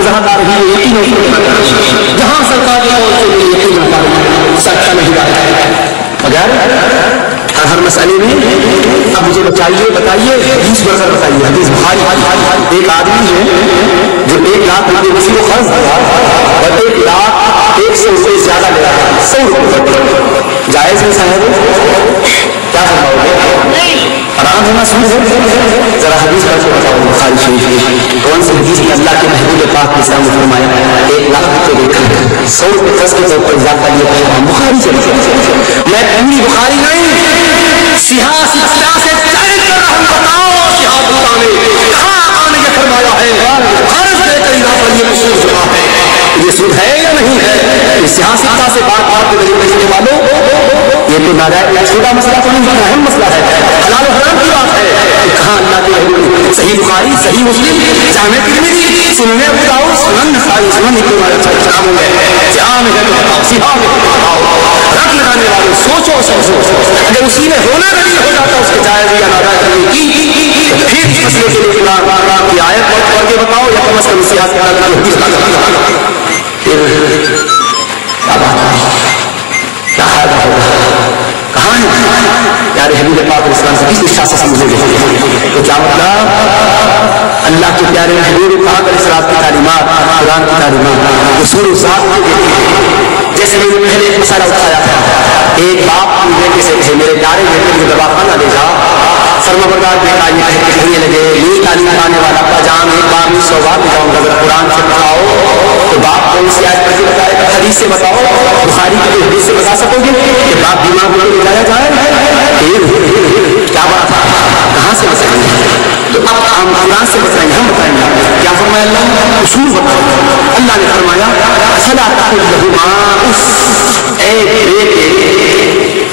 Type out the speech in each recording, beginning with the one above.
وضاحت آ رہی ہے یقینوں کی، جہاں سرکار کی اور سے یقین ہوتا ہے سچا نہیں ہے مگر ہر مسئلے میں اب مجھے بتائیے حدیث برسر بتائیے حدیث بخاری ایک آدمی ہے جو 1 لاکھ روپئے کسی کو قرض دیا اور 1 لاکھ 100 سے زیادہ لے رہا ہے 100 روپئے جائز ہے صاحب کیا فرماؤ گے حرام ہونا سود ہے ذرا حدیث پڑھ کے بتاؤ بخاری شریف کون سی حدیث میں اللہ کے محبوب پاک نے اسلام نے فرمایا 1 لاکھ روپئے دے کر 100 روپئے قرض کے طور پر اضافہ لیا بخاری سے میں پوری بخاری نہیں سیاہ ستہ سے چیلنج کر رہا ہوں بتاؤ شہاب اللہ نے کہاں آنے کے فرمایا ہے قرض دے کر اضافہ لیا سود جمع ہے یہ سود ہے یا نہیں ہے سیاہ ستہ سے بات کے ذریعے بھیجنے والوں یہ تو ناجائز چھوٹا مسئلہ تو نہیں اہم مسئلہ ہے حلال و حرام کی بات ہے کہاں اللہ کے صحیح بخاری صحیح مسلم جامع ترمذی سنن ابو داؤد سنن نسائی سنن ابن ماجہ چلام ہے جامع ہے تو بتاؤ صحیح ہے بتاؤ رکھ لگانے والے سوچو اگر اسی میں ہونا نہیں ہو جاتا اس کے جائز یا ناجائز کرنے کی پھر اس مسئلے کے لیے قرآن کی آیت پڑھ کے بتاؤ یا کم از کم نصیحت کے اندر حدیث لا پھر کیا بات ہے کیا فائدہ ہوگا کہاں ہے یار حبیب پاک علیہ السلام سے کس نشا سے سمجھے گے تو کیا مطلب اللہ کے پیارے حبیب پاک علیہ السلام کی تعلیمات قرآن کی تعلیمات اصول ذات میں دیتی ہے جیسے میں نے پہلے ایک مسئلہ اٹھایا تھا ایک باپ کی بیٹے سے کہے میرے پیارے بیٹے کو دواخانہ لے جا فرمانبردار بیٹا یہ کہہ کے کہنے لگے نیک تعلیم پانے والا کا جان ایک بار 100 بار لے جاؤں گا اگر قرآن سے بتاؤ تو باپ کون سی آیت پڑھ کے بتائے گا حدیث سے بتاؤ بخاری کی حدیث سے بتا سکو گے کہ باپ بیمار ہونے لے جایا جائے کیا بات ہے کہاں سے بتائیں گے تو اب ہم قرآن سے بتائیں گے ہم بتائیں گے کیا فرمایا اللہ اصول بتاؤ اللہ نے فرمایا فلا تقل لهما اف اے بیٹے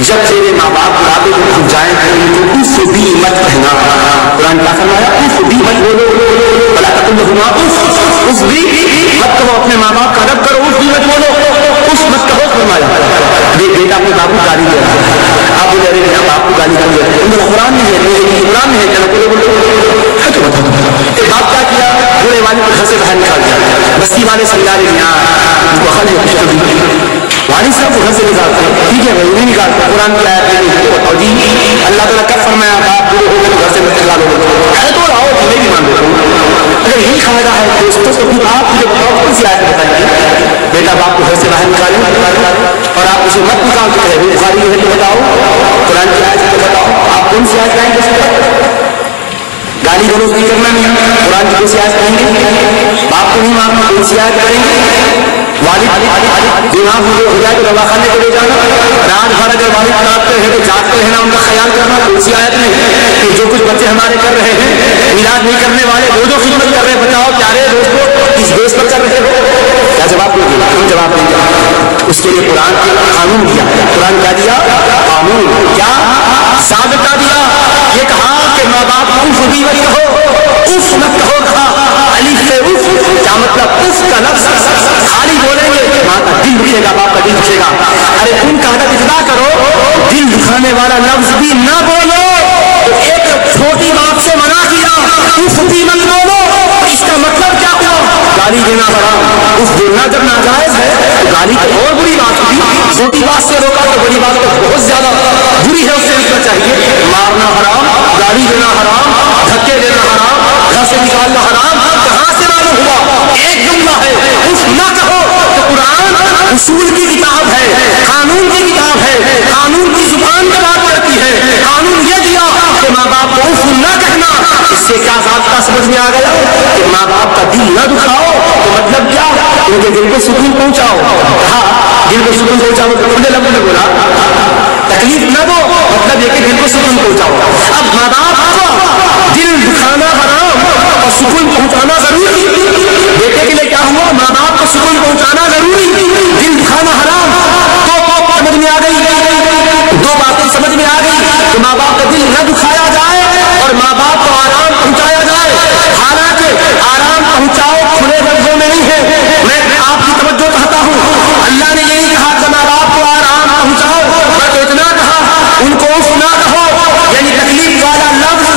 جب تیرے ماں باپ رابطے میں پہنچ جائیں تو اف بھی مت کہنا قرآن کیا فرمایا اف بھی مت بولو فلا تقل لهما اف بھی مت کہو اپنے ماں باپ کا رد کرو اف بھی مت بولو اف مت کہو فرمایا ابھی بیٹا اپنے باپ کو گالی دے رہا ہے آپ بولے رہے ہیں باپ کو گالی کر دیا ہے قرآن میں ہے قرآن میں ہے چلو بولو تو بتاؤ باپ کیا کیا بوڑھے والے کو گھر سے باہر نکال دیا بستی والے سمجھا رہے ہیں ان کو خل ہے والد صاحب کو گھر سے نکالتے ہیں ٹھیک ہے بھائی نہیں نکالتے قرآن کی آیت نہیں اور جی اللہ تعالیٰ کب فرمایا باپ بوڑھے ہو گئے گھر سے مت نکالو ہے تو آؤ میں بھی مان دیتا ہوں اگر یہی فائدہ ہے دوستوں تو پھر آپ مجھے بتاؤ کون سی آیت بتائیں گے بیٹا باپ کو گھر سے باہر نکالیں اور آپ اسے مت نکال کے کہے بخاری ہے تو بتاؤ قرآن کی آیت تو بتاؤ آپ کون سی آیت لائیں گے گالی گلوچ نہیں کرنا نہیں قرآن کی کون سی آیت کہیں گے باپ کو نہیں مارنا کون سی آیت کریں گے والد بیمار ہو جائے تو دواخانے کو لے جانا رات بھر اگر والد کراتے ہیں تو جاگتے رہنا ان کا خیال کرنا کون سی آیت نہیں کہ جو کچھ بچے ہمارے کر رہے ہیں علاج نہیں کرنے والے جو خدمت کر رہے ہیں بتاؤ پیارے دوستوں کس بیس پر کر رہے ہو کیا جواب نہیں دیا کیوں جواب نہیں دیا اس کے لیے قرآن کا قانون دیا قرآن کیا دیا قانون کیا ضابطہ دیا یہ کہا کہ ماں باپ اف بھی مت کہو اف مت کہو کہا الف سے اف کیا مطلب اف کا لفظ خالی بولیں گے ماں کا دل دکھے گا باپ کا دل دکھے گا ارے ان کا حدت اتنا کرو دل دکھانے والا لفظ بھی نہ بولو ایک چھوٹی بات سے منع کیا اف بھی مت بولو اس کا مطلب کیا ہوا گالی دینا حرام اف بولنا جب ناجائز ہے تو گالی تو اور بری بات ہوئی چھوٹی بات سے روکا تو بڑی بات تو بہت زیادہ بری ہے اس سے روکنا چاہیے مارنا حرام گالی دینا حرام دھکے دینا حرام گھر سے نکالنا حرام کہاں سے معلوم ہوا ایک جملہ ہے اف نہ کہو تو قرآن اصول کی کتاب ہے قانون کی کتاب ہے قانون کی زبان کا بات کرتی ہے قانون یہ دیا کہ ماں باپ کو اف نہ کہنا اس سے کیا ضابطہ سمجھ میں آ گیا کہ ماں باپ کا دل نہ دکھاؤ تو مطلب کیا ان کے دل کو سکون پہنچاؤ کہا دل کو سکون پہنچاؤ تو کھلے لفظ میں بولا تکلیف نہ دو مطلب یہ کہ دل کو سکون پہنچاؤ اب ماں باپ کو دل دکھانا حرام اور سکون پہنچانا ضروری بیٹے کے لیے کیا ہوا ماں باپ کو سکون پہنچانا ضروری دل دکھانا حرام دو بات سمجھ میں آ گئی دو باتیں سمجھ میں آ گئی کہ ماں باپ کا دل نہ دکھایا جائے اور ماں باپ کو آرام پہنچایا جائے حالانکہ آرام پہنچاؤ کھلے لفظوں میں نہیں ہے میں آپ کی توجہ چاہتا ہوں اللہ نے یہی کہا کہ ماں باپ کو آرام پہنچاؤ بس اتنا کہا ان کو اف نہ کہو یعنی تکلیف والا لفظ